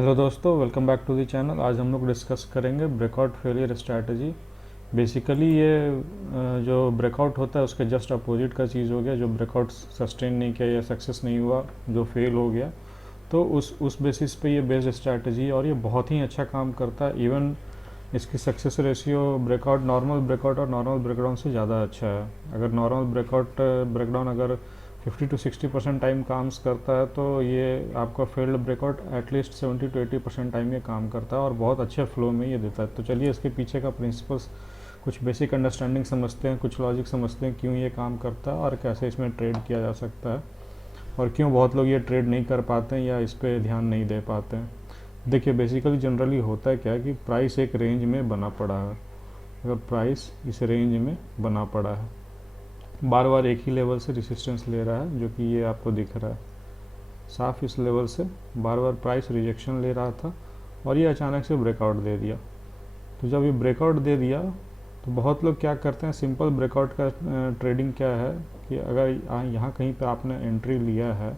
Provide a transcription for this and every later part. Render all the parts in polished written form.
Hello दोस्तों, welcome back to the channel. आज हम लोग डिस्कस करेंगे ब्रेकआउट फेलियर स्ट्रैटेजी। बेसिकली ये जो ब्रेकआउट होता है उसके जस्ट अपोजिट का चीज़ हो गया। जो ब्रेकआउट सस्टेन नहीं किया या सक्सेस नहीं हुआ, जो फेल हो गया, तो उस बेसिस पे ये बेस्ड स्ट्रैटेजी है और ये बहुत ही अच्छा काम करता है। इवन इसकी सक्सेस रेशियो नॉर्मल ब्रेकआउट और नॉर्मल ब्रेकडाउन से ज़्यादा अच्छा है। अगर नॉर्मल ब्रेकडाउन अगर 50 to 60% टाइम काम करता है, तो ये आपका failed breakout at least 70 to 80% time ये काम करता है और बहुत अच्छे फ्लो में ये देता है। तो चलिए इसके पीछे का प्रिंसिपल्स कुछ बेसिक अंडरस्टैंडिंग समझते हैं, कुछ लॉजिक समझते हैं, क्यों ये काम करता है और कैसे इसमें ट्रेड किया जा सकता है और क्यों बहुत लोग ये ट्रेड नहीं कर पाते हैं या इस पर ध्यान नहीं दे पाते हैं। देखिए, बेसिकली जनरली होता है क्या है कि प्राइस एक रेंज में बना पड़ा है। अगर प्राइस इस रेंज में बना पड़ा है, बार बार एक ही लेवल से रेजिस्टेंस ले रहा है, जो कि ये आपको दिख रहा है साफ, इस लेवल से बार बार प्राइस रिजेक्शन ले रहा था और ये अचानक से ब्रेकआउट दे दिया। तो जब ये ब्रेकआउट दे दिया तो बहुत लोग क्या करते हैं, सिंपल ब्रेकआउट का ट्रेडिंग क्या है कि अगर यहाँ कहीं पे आपने एंट्री लिया है,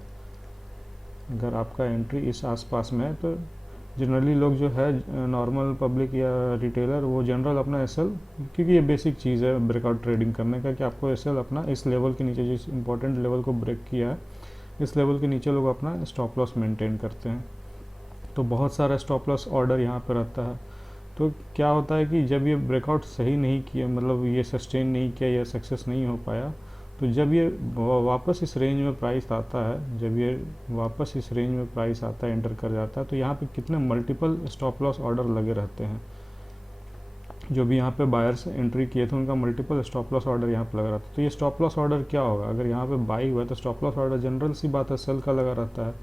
अगर आपका एंट्री इस आसपास में है, तो जनरली लोग जो है नॉर्मल पब्लिक या रिटेलर, वो जनरल अपना एसएल, क्योंकि ये बेसिक चीज़ है ब्रेकआउट ट्रेडिंग करने का कि आपको एसएल अपना इस लेवल के नीचे, जिस इंपॉर्टेंट लेवल को ब्रेक किया है, इस लेवल के नीचे लोग अपना स्टॉप लॉस मेंटेन करते हैं। तो बहुत सारा स्टॉप लॉस ऑर्डर यहाँ पर रहता है। तो क्या होता है कि जब ये ब्रेकआउट सही नहीं किया, मतलब ये सस्टेन नहीं किया या सक्सेस नहीं हो पाया, तो जब ये वापस इस रेंज में प्राइस आता है, जब ये वापस इस रेंज में प्राइस आता है, एंटर कर जाता है, तो यहाँ पे कितने मल्टीपल स्टॉप लॉस ऑर्डर लगे रहते हैं। जो भी यहाँ पे बायर्स एंट्री किए थे उनका मल्टीपल स्टॉप लॉस ऑर्डर यहाँ पे लगा रहता है। तो ये स्टॉप लॉस ऑर्डर क्या होगा, अगर यहाँ पे बाई हुआ है तो स्टॉप लॉस ऑर्डर जनरल सी बात है सेल का लगा रहता है।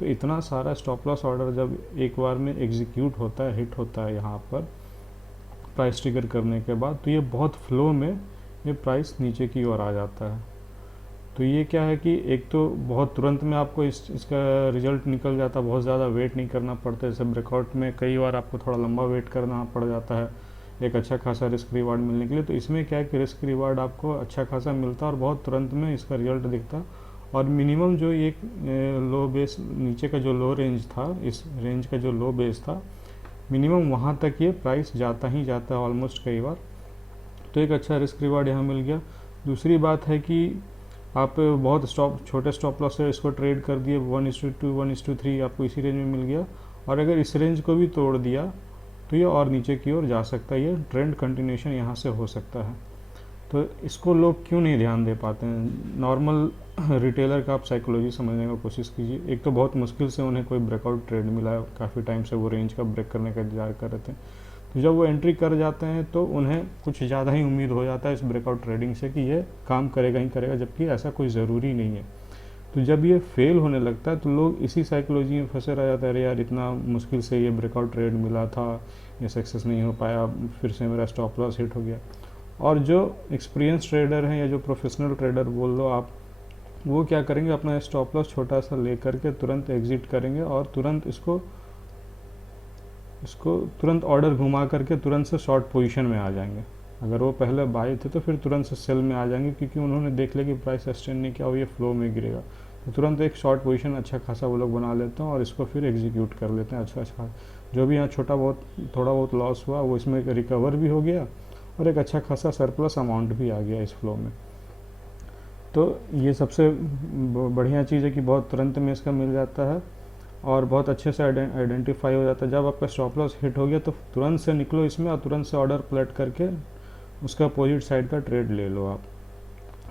तो इतना सारा स्टॉप लॉस ऑर्डर जब एक बार में एग्जीक्यूट होता है, हिट होता है यहाँ पर प्राइस ट्रिगर करने के बाद, तो ये बहुत फ्लो में ये प्राइस नीचे की ओर आ जाता है। तो ये क्या है कि एक तो बहुत तुरंत में आपको इसका रिजल्ट निकल जाता है, बहुत ज़्यादा वेट नहीं करना पड़ता। जैसे ब्रेकआउट में कई बार आपको थोड़ा लंबा वेट करना पड़ जाता है एक अच्छा खासा रिस्क रिवार्ड मिलने के लिए। तो इसमें क्या है कि रिस्क रिवार्ड आपको अच्छा खासा मिलता है और बहुत तुरंत में इसका रिजल्ट दिखता है। और मिनिमम जो एक लो बेस, नीचे का जो लो रेंज था, इस रेंज का जो लो बेस था, मिनिमम वहाँ तक ये प्राइस जाता ही जाता है ऑलमोस्ट कई बार। तो एक अच्छा रिस्क रिवार्ड यहाँ मिल गया। दूसरी बात है कि आप बहुत छोटे स्टॉप लॉस से इसको ट्रेड कर दिए, 1:2 1:3 आपको इसी रेंज में मिल गया। और अगर इस रेंज को भी तोड़ दिया तो ये और नीचे की ओर जा सकता है, ये ट्रेंड कंटिन्यूशन यहाँ से हो सकता है। तो इसको लोग क्यों नहीं ध्यान दे पाते हैं? नॉर्मल रिटेलर का आप साइकोलॉजी समझने का कोशिश कीजिए। एक तो बहुत मुश्किल से उन्हें कोई ब्रेकआउट ट्रेड मिला है, काफ़ी टाइम से वो रेंज का ब्रेक करने का इंतजार कर रहे थे। तो जब वो एंट्री कर जाते हैं तो उन्हें कुछ ज़्यादा ही उम्मीद हो जाता है इस ब्रेकआउट ट्रेडिंग से कि ये काम करेगा ही करेगा, जबकि ऐसा कोई ज़रूरी नहीं है। तो जब ये फेल होने लगता है तो लोग इसी साइकोलॉजी में फंसे रह जाते हैं, अरे यार इतना मुश्किल से ये ब्रेकआउट ट्रेड मिला था, ये सक्सेस नहीं हो पाया, फिर से मेरा स्टॉप लॉस हिट हो गया। और जो एक्सपीरियंस ट्रेडर हैं या जो प्रोफेशनल ट्रेडर बोल लो आप, वो क्या करेंगे, अपना स्टॉप लॉस छोटा सा ले करके तुरंत एग्जिट करेंगे और तुरंत इसको तुरंत ऑर्डर घुमा करके तुरंत से शॉर्ट पोजीशन में आ जाएंगे। अगर वो पहले बाई थे तो फिर तुरंत से सेल में आ जाएंगे, क्योंकि उन्होंने देख लिया कि प्राइस सस्टेन नहीं किया और ये फ्लो में गिरेगा। तो तुरंत एक शॉर्ट पोजीशन अच्छा खासा वो लोग बना लेते हैं और इसको फिर एग्जीक्यूट कर लेते हैं। अच्छा जो भी यहाँ थोड़ा बहुत लॉस हुआ वो इसमें रिकवर भी हो गया और एक अच्छा खासा सरप्लस अमाउंट भी आ गया इस फ्लो में। तो ये सबसे बढ़िया चीज़ है कि बहुत तुरंत में इसका मिल जाता है और बहुत अच्छे से आइडेंटिफाई हो जाता है। जब आपका स्टॉप लॉस हिट हो गया तो तुरंत से निकलो इसमें और तुरंत से ऑर्डर पलट करके उसका अपोजिट साइड का ट्रेड ले लो आप,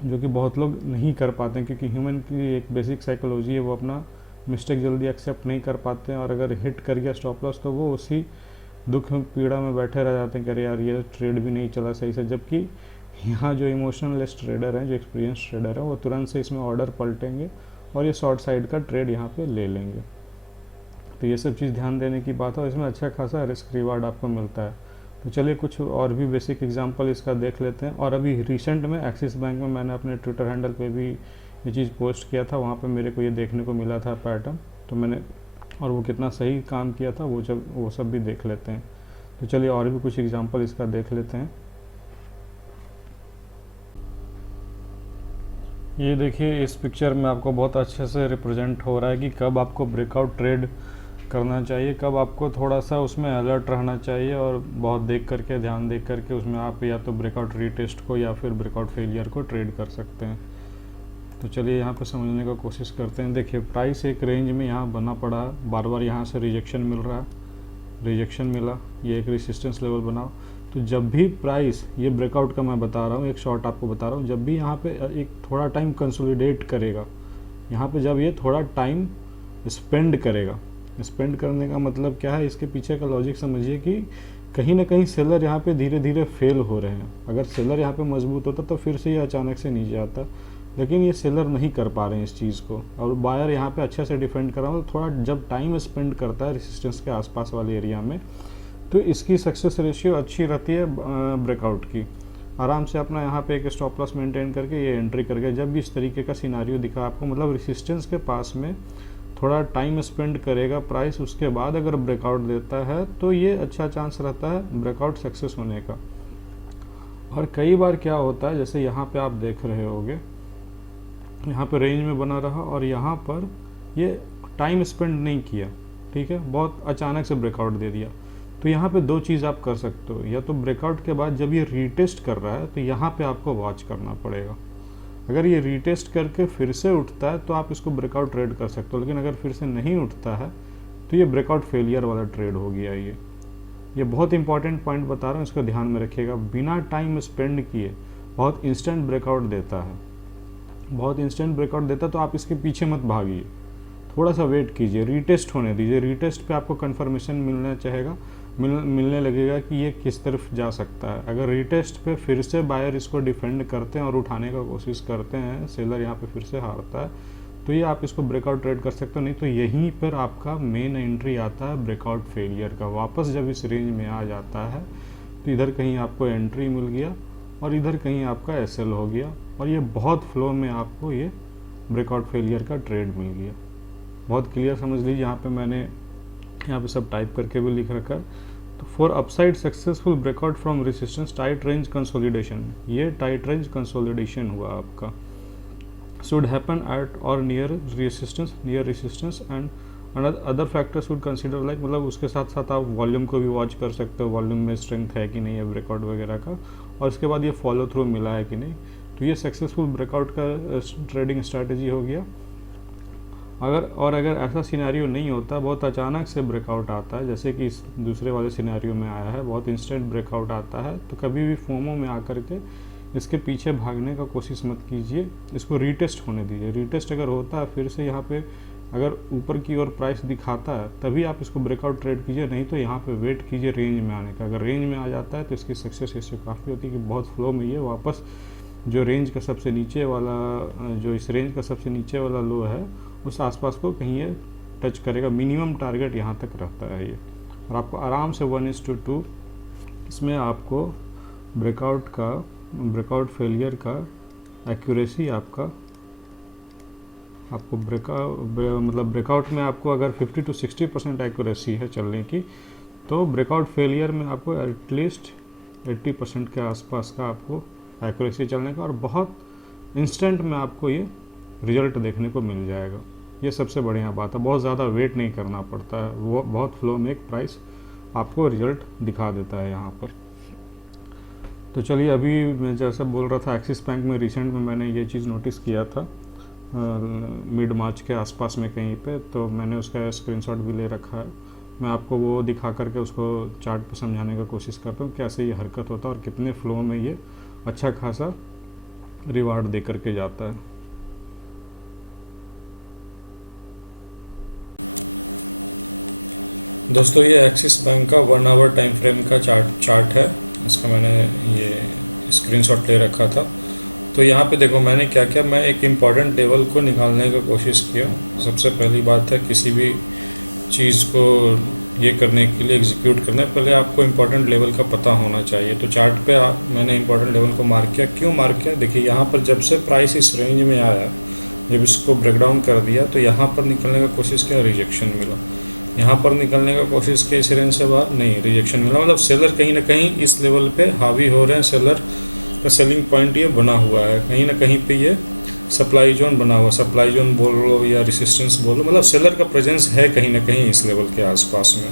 जो कि बहुत लोग नहीं कर पाते हैं, क्योंकि ह्यूमन की एक बेसिक साइकोलॉजी है, वो अपना मिस्टेक जल्दी एक्सेप्ट नहीं कर पाते हैं। और अगर हिट कर गया स्टॉप लॉस तो वो उसी दुख पीड़ा में बैठे रह जाते हैं कि अरे यार ये ट्रेड भी नहीं चला सही से। जबकि यहाँ जो इमोशनलेस ट्रेडर हैं, जो एक्सपीरियंस ट्रेडर हैं, वो तुरंत से इसमें ऑर्डर पलटेंगे और ये शॉर्ट साइड का ट्रेड यहाँ पे ले लेंगे। तो ये सब चीज़ ध्यान देने की बात है, इसमें अच्छा खासा रिस्क रिवार्ड आपको मिलता है। तो चलिए कुछ और भी बेसिक एग्जांपल इसका देख लेते हैं। और अभी रिसेंट में एक्सिस बैंक में मैंने अपने ट्विटर हैंडल पे भी ये चीज़ पोस्ट किया था, वहाँ पे मेरे को ये देखने को मिला था पैटर्न, तो मैंने, और वो कितना सही काम किया था वो सब भी देख लेते हैं। तो चलिए और भी कुछ एग्जाम्पल इसका देख लेते हैं। ये देखिए, इस पिक्चर में आपको बहुत अच्छे से रिप्रेजेंट हो रहा है कि कब आपको ब्रेकआउट ट्रेड करना चाहिए, कब आपको थोड़ा सा उसमें अलर्ट रहना चाहिए और बहुत देख करके, ध्यान देख करके उसमें आप या तो ब्रेकआउट रीटेस्ट को या फिर ब्रेकआउट फेलियर को ट्रेड कर सकते हैं। तो चलिए यहाँ पे समझने का कोशिश करते हैं। देखिए प्राइस एक रेंज में यहाँ बना पड़ा है, बार बार यहाँ से रिजेक्शन मिल रहा है, रिजेक्शन मिला, ये एक रेजिस्टेंस लेवल बनाओ। तो जब भी प्राइस, ये ब्रेकआउट का मैं बता रहा हूँ, एक शॉर्ट आपको बता रहा हूँ, जब भी यहाँ पे एक थोड़ा टाइम कंसोलिडेट करेगा, यहाँ पे जब ये थोड़ा टाइम स्पेंड करेगा, स्पेंड करने का मतलब क्या है, इसके पीछे का लॉजिक समझिए कि कहीं ना कहीं सेलर यहाँ पे धीरे धीरे फेल हो रहे हैं। अगर सेलर यहाँ पे मजबूत होता तो फिर से ये अचानक से नीचे आता, लेकिन ये सेलर नहीं कर पा रहे हैं इस चीज़ को, और बायर यहाँ पे अच्छे से डिफेंड कर रहा है। तो थोड़ा जब टाइम स्पेंड करता है रेसिस्टेंस के आसपास वाले एरिया में, तो इसकी सक्सेस रेशियो अच्छी रहती है ब्रेकआउट की। आराम से अपना यहाँ पे एक स्टॉप लॉस मेंटेन करके ये एंट्री करके, जब भी इस तरीके का सिनारियो दिखा आपको, मतलब रेसिस्टेंस के पास में थोड़ा टाइम स्पेंड करेगा प्राइस, उसके बाद अगर ब्रेकआउट देता है तो ये अच्छा चांस रहता है ब्रेकआउट सक्सेस होने का। और कई बार क्या होता है, जैसे यहाँ पे आप देख रहे होगे, यहाँ पे रेंज में बना रहा और यहाँ पर ये टाइम स्पेंड नहीं किया, ठीक है, बहुत अचानक से ब्रेकआउट दे दिया। तो यहाँ पे दो चीज़ आप कर सकते हो, या तो ब्रेकआउट के बाद जब ये रीटेस्ट कर रहा है तो यहाँ पे आपको वॉच करना पड़ेगा। अगर ये रीटेस्ट करके फिर से उठता है तो आप इसको ब्रेकआउट ट्रेड कर सकते हो, लेकिन अगर फिर से नहीं उठता है तो ये ब्रेकआउट फेलियर वाला ट्रेड हो गया। ये बहुत इंपॉर्टेंट पॉइंट बता रहा हूँ, इसको ध्यान में रखिएगा। बिना टाइम स्पेंड किए बहुत इंस्टेंट ब्रेकआउट देता है, बहुत इंस्टेंट ब्रेकआउट देता है, तो आप इसके पीछे मत भागिए, थोड़ा सा वेट कीजिए, रीटेस्ट होने दीजिए। रीटेस्ट पे आपको कंफर्मेशन मिलने लगेगा कि ये किस तरफ जा सकता है। अगर रीटेस्ट पे फिर से बायर इसको डिफेंड करते हैं और उठाने का कोशिश करते हैं, सेलर यहाँ पे फिर से हारता है, तो ये आप इसको ब्रेकआउट ट्रेड कर सकते हो। नहीं तो यहीं पर आपका मेन एंट्री आता है ब्रेकआउट फेलियर का। वापस जब इस रेंज में आ जाता है तो इधर कहीं आपको एंट्री मिल गया और इधर कहीं आपका एसएल हो गया, और ये बहुत फ्लो में आपको ये ब्रेकआउट फेलियर का ट्रेड मिल गया। बहुत क्लियर समझ लीजिए। यहाँ पे मैंने यहाँ पे सब टाइप करके भी लिख रखा है। तो for upside successful breakout from resistance tight range consolidation, ये टाइट रेंज कंसोलिडेशन हुआ आपका, शुड हैपन एट और near resistance and other factors would consider like, मतलब उसके साथ साथ आप वॉल्यूम को भी वॉच कर सकते हो, वॉल्यूम में स्ट्रेंथ है कि नहीं है ब्रेकआउट वगैरह का, और इसके बाद ये फॉलो थ्रू मिला है कि नहीं। तो ये सक्सेसफुल ब्रेकआउट का ट्रेडिंग स्ट्रैटेजी हो गया। अगर ऐसा सिनेरियो नहीं होता, बहुत अचानक से ब्रेकआउट आता है, जैसे कि इस दूसरे वाले सिनेरियो में आया है, बहुत इंस्टेंट ब्रेकआउट आता है, तो कभी भी फोमो में आकर के इसके पीछे भागने का कोशिश मत कीजिए, इसको रीटेस्ट होने दीजिए। रीटेस्ट अगर होता है फिर से यहाँ पे अगर ऊपर की ओर प्राइस दिखाता है तभी आप इसको ब्रेकआउट ट्रेड कीजिए, नहीं तो यहाँ पे वेट कीजिए रेंज में आने का। अगर रेंज में आ जाता है तो इसकी सक्सेस रेशियो काफ़ी होती है कि बहुत फ्लो में ये वापस जो रेंज का सबसे नीचे वाला, जो इस रेंज का सबसे नीचे वाला लो है, उस आसपास को कहीं ये टच करेगा। मिनिमम टारगेट यहाँ तक रहता है ये, और आपको आराम से 1:2 इसमें आपको ब्रेकआउट फेलियर का एक्यूरेसी आपको ब्रेकआउट में आपको अगर 50 to 60% एक्यूरेसी है चलने की, तो ब्रेकआउट फेलियर में आपको एटलीस्ट 80% के आसपास का आपको एक्यूरेसी चलने का, और बहुत इंस्टेंट में आपको ये रिजल्ट देखने को मिल जाएगा। ये सबसे बढ़िया बात है, बहुत ज़्यादा वेट नहीं करना पड़ता है, वो बहुत फ्लो में एक प्राइस आपको रिजल्ट दिखा देता है यहाँ पर। तो चलिए, अभी मैं जैसा बोल रहा था, एक्सिस बैंक में रिसेंट में मैंने ये चीज़ नोटिस किया था मिड मार्च के आसपास में कहीं पे, तो मैंने उसका स्क्रीनशॉट भी ले रखा है। मैं आपको वो दिखा करके उसको चार्ट पे समझाने का कोशिश करता हूँ कैसे ये हरकत होता है और कितने फ्लो में ये अच्छा खासा रिवार्ड दे करके जाता है। दोस्तों, ये एक्सिस बैंक का 1 आवर टाइम फ्रेम का चार्ट है, इसका मैंने ये स्क्रीनशॉट ले रखा था। तो यहाँ पे देखो मैंने क्या किया, मैं एक इम्पॉर्टेंट लेवल को निकालने का कोशिश किया। सबसे पहली बात है, किसी भी चीज़ को ये करने के लिए, एग्जीक्यूट करने पहले आपको इम्पॉर्टेंट लेवल का पता होना चाहिए। तो चार्ट पे मैंने इम्पॉर्टेंट लेवल को मार्क किया। क्यों मार्क किया? देखिए, यहाँ पर जब से प्राइस इस रेंज में आया, जब इसको ब्रेकडाउन कर दिया, तो यहाँ पर निकलने का कोशिश किया, रिजेक्शन मिला। यहाँ पर निकलने का कोशिश किया, इस रेंज से बाहर, नहीं, रिजेक्शन मिला। मतलब सेलर कहीं ना कहीं इस लेवल पे हावी हो रहे हैं, सेलर का सेलिंग पॉइंट ये बना हुआ है, कहीं ना कहीं पे ये सप्लाई जोन बना हुआ, सप्लाई जोन बोल लो या रेसिस्टेंस बोल लो, मतलब सेलर का प्रेजेंस है कहीं ना कहीं इस लेवल के आसपास में,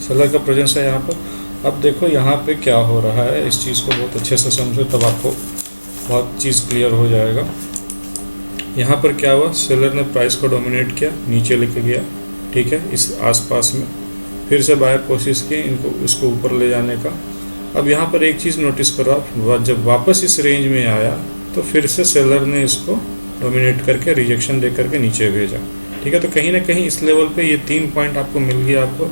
सेलर का प्रेजेंस है यहाँ पर। अब देखो यहाँ पे क्या हो रहा है, इस चीज़ को बहुत अच्छे से समझो तब आपको बहुत चीज़ क्लियर हो जाएगा। यहाँ पर क्या हुआ, सेलर ने प्राइस को डोमिनेट किया, नीचे लेके गया, ठीक है, इस आसपास में, फिर से बायर कोशिश की इनको इसको ऊपर ले जाने का। अब यहाँ पर एक चीज़ नोटिस करो आप, जब वापस इस रेंज में आया तो फिर से सेलर ने इसको डोमिनेट करके रिजेक्शन दे करके नीचे भेजा, ठीक है। तो कहीं ना कहीं इस लेवल पे ये 3 पॉइंट आपको मिल गया, आपको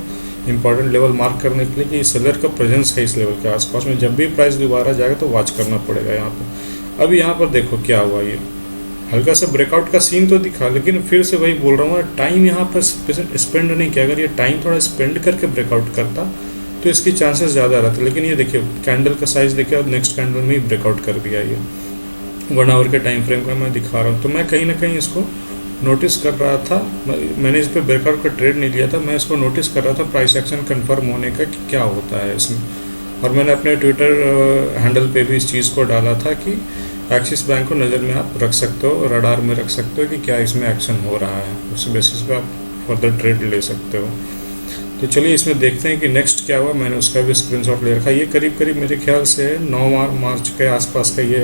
इंपॉर्टेंट लेवल मार्क करने के लिए कि सेलर का प्रेजेंस है इस लेवल के आसपास में। जब भी प्राइस दोबारा जाएगा तो वॉच करना पड़ेगा यहाँ पर। अब यहाँ पर देखो क्या हुआ, ये हल्का सा ब्रेकआउट का सीन तो दिखा, लेकिन फिर से वही बोल रहा हूँ, टाइम यहाँ पर स्पेंड नहीं किया। अगर ये टाइम थोड़ा स्पेंड करके ब्रेकआउट करता तो इसकी चांसेस ज़्यादा रहते, लेकिन ये देखिए कैंडल का साइज़ देखिए और नेक्स्ट कैंडल में ही ब्रेकआउट कर दिया ये 1 आवर के टाइम फ्रेम का मैं दिखा रहा हूँ। तो मैं कहीं ना कहीं इसको नोटिस कर रहा था, मैंने इस पर ब्रेकआउट का ट्रेड नहीं लिया था, मैं इसको नोटिस कर रहा था प्राइस एक्शन कन्फर्म होने का कि क्या होता है इसमें। और मैंने अपने ट्विटर हैंडल पे भी इस चीज़ को डाला था कि एक्सिस बैंक को नज़र में आप रख सकते हो, रडार में रख सकते हो कि क्या इसमें एक्शन हो रहा है, उस बेसिस पे आप फर्दर ट्रेड ले सकते हो। तो चलिए इसमें देखते हैं कि नेक्स्ट क्या हुआ। मैंने उसका भी स्क्रीनशॉट ले रखा। ये करीब करीब मेरे ख्याल से 9 मार्च के आसपास का ये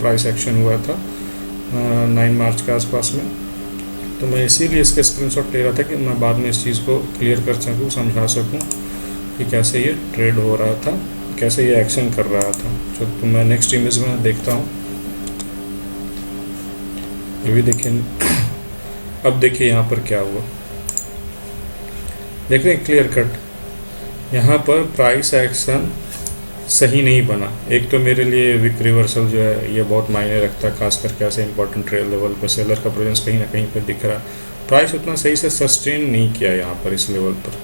प्राइस एक्शन हुआ था, 9 मार्च के आसपास में। तो मैं इसीलिए इसका स्क्रीनशॉट ले रहा था कि मैं बाद में इस चीज़ को क्लियर कर सकूँ, समझा सकूँ कि कैसे ये ट्रेड हो रहा था, कैसे ये एक्शन कर रहा था। तो मैं नेक्स्ट इमेज में देखता हूँ, ये भी देखिए। अब देखिए यहाँ पर क्या हुआ, देख रहे हैं क्लियर कट, यहाँ पर प्राइस एक्शन सही नहीं बना। एक तो मेरे लिए विक रिवर्सल जो है ये बहुत मायने रखता है, खास करके ऐसे इंपॉर्टेंट ट्रेड लेवल पर सेलर का प्रेजेंस कहीं ना कहीं पर दिख रहा है। प्राइस उतना सही से सस्टेन नहीं किया यहाँ पर इस लेवल पर,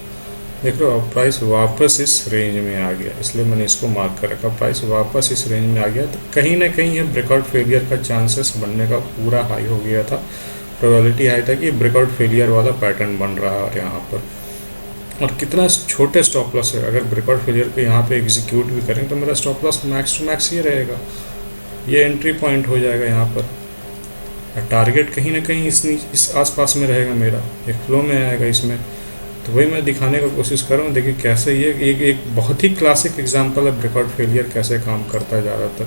देख रहे हो। अब प्राइस वापस इस रेंज में आ गया, इसलिए मैंने इसको मार्क कर रखा। प्राइस वापस इस रेंज में आ गया तो कहीं ना कहीं ये ब्रेकआउट फेलियर का चांसेस बनने का पूरा हाई हो गया था, प्रोबेबिलिटी हाई था कि ब्रेकआउट फेलियर वाला पैटर्न बन रहा है यहाँ पर। और कितना छोटे स्टॉप लॉस है, अगर ब्रेकआउट फेलियर पे यहाँ पे एग्जीक्यूट भी करें तो मेरा stop loss max to max ये रहेगा, ये एंट्री पॉइंट हो जाएगा यहाँ पर। टारगेट कहीं ना कहीं इस आसपास में रहेगा मेरा, एक फ्लो में आएगा इसमें। तो वही मैं दिखाने का कोशिश कर रहा हूँ। देखिए कैसे ये एक बहुत ही क्लासिक एग्जांपल है ब्रेकआउट फेलियर कैसे काम करता है ज़्यादातर।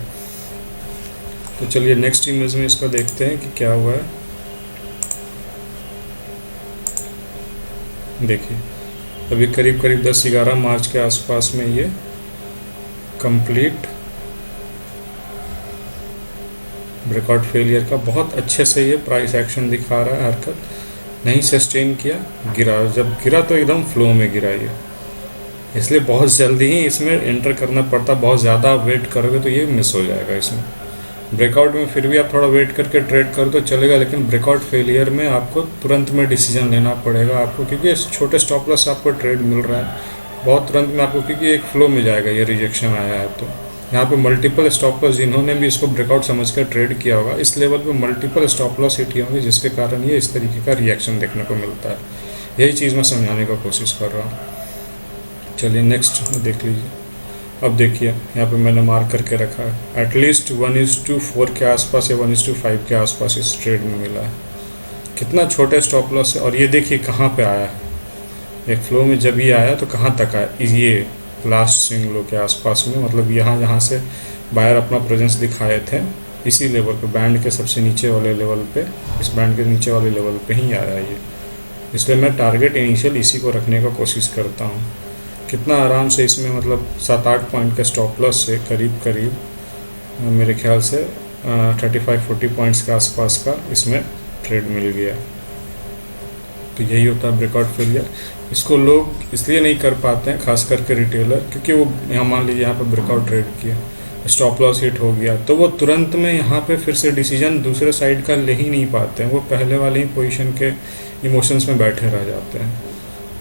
तो चलिए नेक्स्ट इमेज में इसका देखते हैं कि क्या हुआ है। देखिए अभी करीब करीब 10-11 मार्च के आसपास में ये कंप्लीट ब्रेकआउट फेलियर का बहुत अच्छे से ये प्राइस एक्शन दिखा रहा है, हरकत नहीं सस्टेन किया, गिरा। जब गिरा तो एकदम फ्लो में गिरा ये, इसलिए बहुत जल्दी ही इसमें एंटर करना पड़ता। बहुत ज़्यादा आप वेट करोगे तो ये मिस हो जाएगा इसमें। ब्रेकआउट में फिर भी आप थोड़ा वेट करके ट्रेड करो तो चलेगा, लेकिन ब्रेकआउट फेलियर में आपको तुरंत में डिसीजन लेना पड़ेगा आपको, क्योंकि छोटे स्टॉप लॉस आपको ट्रेड मिल रहा है बहुत तुरंत में आपको, क्योंकि एक फ्लो में जाएगा ये रिजेक्शन आया है। तो यहाँ पे मल्टीपल स्टॉप लॉस जिन्होंने भी इसको ब्रेकआउट समझकर ट्रेड किया होगा, इस लेवल पे मल्टीपल स्टॉप लॉस हिट होंगे, जिसके कारण ये इस तरीके का रिएक्शन देखने को मिलता है। यही चीज़ मैं समझाने का कोशिश कर रहा हूँ। चलिए नेक्स्ट देख लीजिए। अब देखिए यहाँ पे मैंने मार्क करके रखा है, एटलीस्ट 1:4 के आसपास या 1:5 के आसपास इस ट्रेड में मिला है। कितना छोटे स्टॉप लॉस है, और ये देखिए कहाँ पे आया है, एक फ्लो में जब ये आया तो कहाँ तक आया, ये लास्ट स्विंग लो के आसपास में, मतलब जहाँ से बायर अपना प्रेजेंस दिखाए थे इसी लेवल पे, बैंड के सबसे नीचे वाले लेवल पे, इस बैंड के नीचे वाले लेवल पे ही आया ये। इसलिए मैं टारगेट इनिशियल इसी को रखने का कोशिश करता हूँ। कितना आराम से इसमें मतलब 7-8 पॉइंट के स्टॉप लॉस से करीब करीब मेरे ख्याल से 35-40 पॉइंट्स के आसपास का इसमें ट्रेड मिल गया। तो यही होता है ब्रेकआउट फेलियर। इसको लोग इसलिए नहीं कर पाते हैं, खास करके रिटेलर, क्योंकि वो यहाँ मान लीजिए यहाँ पर ब्रेकआउट ट्रेड किया, स्टॉप लॉस हिट हो गया, तो वो तुरंत में यहाँ पे फिर से डिसीजन दूसरे साइड का ले ही नहीं पाते हैं। वो पहले वाले ही पोजीशन के इमोशंस में बैठे रह जाते हैं।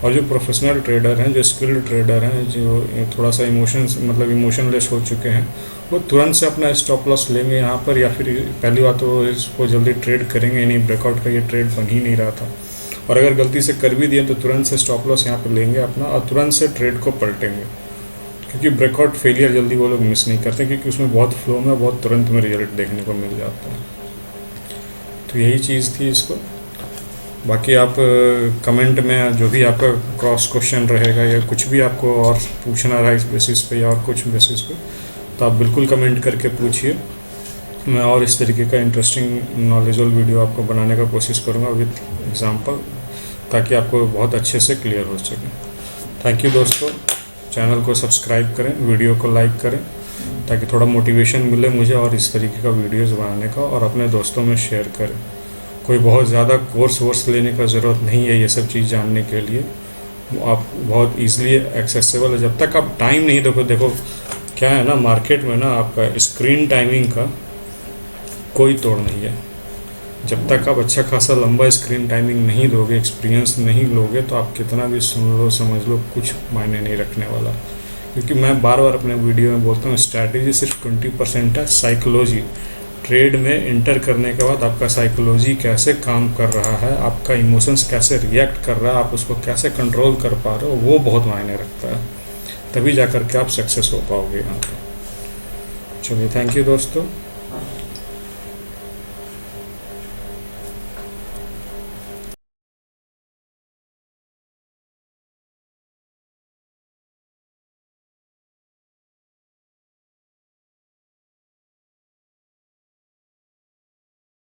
और जो प्रोफेशनल ट्रेडर हैं, जो स्किल्ड ट्रेडर हैं, जो थोड़ा सा इमोशनलेस हो चुके हैं, वो तुरंत से अपना स्टॉप लॉस लेंगे यहाँ पर, या फिर पहली बात तो इसको जल्दी ट्रेड करेंगे नहीं, ब्रेकआउट का ये ट्रेड बन ही नहीं रहा था। और अगर गलती से कर भी दिए तो तुरंत से स्टॉप लॉस यहाँ पर लेंगे अपना और तुरंत से ट्रेड को पलटेंगे, क्योंकि ब्रेकआउट फेलियर जल्दी वो लोग मिस नहीं करते, क्योंकि उसमें बहुत फ्लो में बहुत तुरंत में रिजल्ट देखने को मिल जाता है। तो यही चीज़ थी इसको। बाकी आप कमेंट में जो भी आपका क्रॉस क्वेश्चन रहेगा या कुछ भी आपको और पूछना रहा इस बेसिस पे या और कुछ बेसिस पे, तो आप बिल्कुल कमेंट करके पूछिए। मैं और इस तरीके का इंटरेस्टिंग नॉलेजेबल वीडियो आपको बनाने का कोशिश करूँगा विद एग्जांपल, ताकि आपको बहुत अच्छे से क्लियर हो सके। थैंक यू दोस्तों, चैनल को सब्सक्राइब करें, वीडियो को लाइक करें, ताकि थोड़ा मोटिवेशन मिले मुझे और इस तरीके का वीडियोस बनाने का, और अपने दोस्तों में शेयर करें। कोई बहुत ज़्यादा कोर्स लेने का ज़रूरत नहीं है ये सब चीज़ जानने के लिए, आप बहुत ईजिली एक्सेसिबल है। जब तक आप टाइम नहीं देखो क्या है ना, मार्केट में ना आपका स्क्रीन टाइमिंग का कोई तोड़ नहीं है। जब तक आप अच्छा खासा लंबा स्क्रीन टाइमिंग नहीं दोगे, एक्सपीरियंस नहीं लोगे, तो आप कितना भी सुन लो समझ लो कुछ मायने नहीं रखने वाला। क्योंकि मैं बार बार अपने वीडियो में बोलता हूँ, स्ट्रैटेजी सिर्फ 20% है, साइकोलॉजी। ट्रेड में इंटर करने के बाद आपका साइकोलॉजी कैसे काम कर रहा है, आपका इमोशंस कैसे रिएक्ट कर रहा है, आप उसको कैसे कंट्रोल कर पा रहे हो, वो बहुत मायने रखता है। तभी जा कर के आप सक्सेस हो पाओगे यहाँ पर। चलिए, थैंक यू दोस्तों।